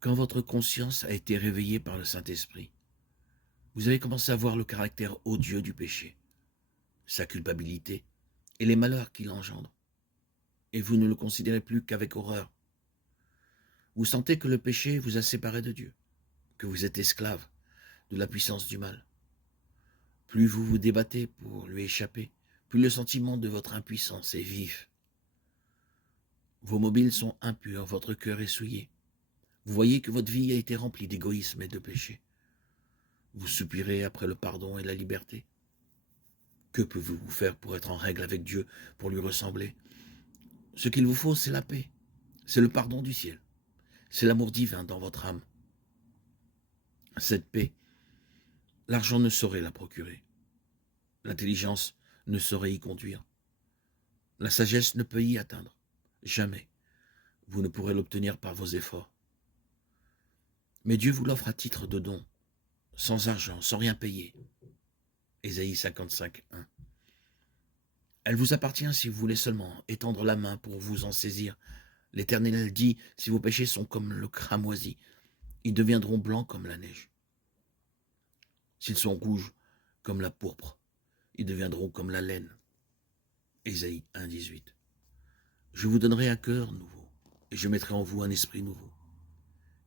Quand votre conscience a été réveillée par le Saint-Esprit, vous avez commencé à voir le caractère odieux du péché, sa culpabilité et les malheurs qu'il engendre. Et vous ne le considérez plus qu'avec horreur. Vous sentez que le péché vous a séparé de Dieu, que vous êtes esclave de la puissance du mal. Plus vous vous débattez pour lui échapper, plus le sentiment de votre impuissance est vif. Vos mobiles sont impurs, votre cœur est souillé. Vous voyez que votre vie a été remplie d'égoïsme et de péché. Vous soupirez après le pardon et la liberté. Que pouvez-vous faire pour être en règle avec Dieu, pour lui ressembler? Ce qu'il vous faut, c'est la paix, c'est le pardon du ciel, c'est l'amour divin dans votre âme. Cette paix, l'argent ne saurait la procurer. L'intelligence ne saurait y conduire. La sagesse ne peut y atteindre. Jamais. Vous ne pourrez l'obtenir par vos efforts. Mais Dieu vous l'offre à titre de don, sans argent, sans rien payer. Ésaïe 55, 1. Elle vous appartient si vous voulez seulement étendre la main pour vous en saisir. L'Éternel dit, si vos péchés sont comme le cramoisi, ils deviendront blancs comme la neige. S'ils sont rouges comme la pourpre, ils deviendront comme la laine. Ésaïe 1, 18. Je vous donnerai un cœur nouveau, et je mettrai en vous un esprit nouveau.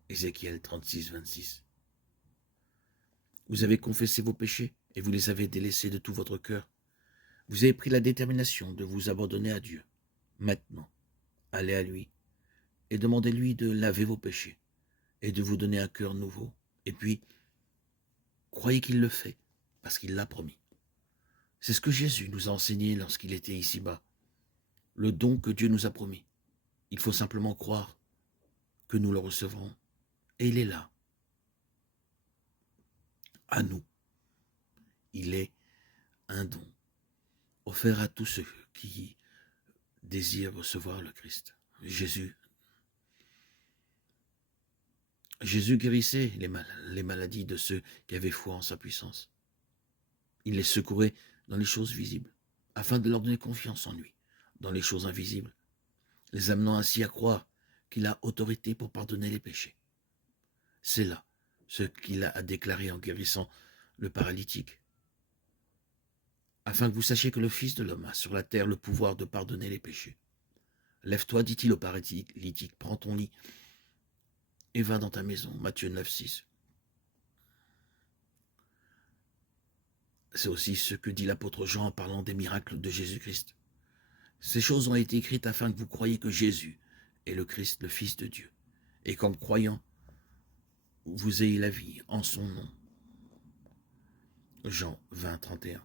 Ézéchiel 36, 26. Vous avez confessé vos péchés, et vous les avez délaissés de tout votre cœur. Vous avez pris la détermination de vous abandonner à Dieu. Maintenant, allez à lui, et demandez-lui de laver vos péchés, et de vous donner un cœur nouveau. Et puis, croyez qu'il le fait, parce qu'il l'a promis. C'est ce que Jésus nous a enseigné lorsqu'il était ici-bas. Le don que Dieu nous a promis. Il faut simplement croire que nous le recevrons. Et il est là, à nous. Il est un don offert à tous ceux qui désirent recevoir le Christ. Jésus guérissait les maladies de ceux qui avaient foi en sa puissance. Il les secourait dans les choses visibles, afin de leur donner confiance en lui, dans les choses invisibles, les amenant ainsi à croire qu'il a autorité pour pardonner les péchés. C'est là ce qu'il a déclaré en guérissant le paralytique, afin que vous sachiez que le Fils de l'homme a sur la terre le pouvoir de pardonner les péchés. Lève-toi, dit-il au paralytique, prends ton lit et va dans ta maison. Matthieu 9, 6. C'est aussi ce que dit l'apôtre Jean en parlant des miracles de Jésus-Christ. Ces choses ont été écrites afin que vous croyiez que Jésus est le Christ, le Fils de Dieu, et qu'en croyant, vous ayez la vie en son nom. Jean 20, 31.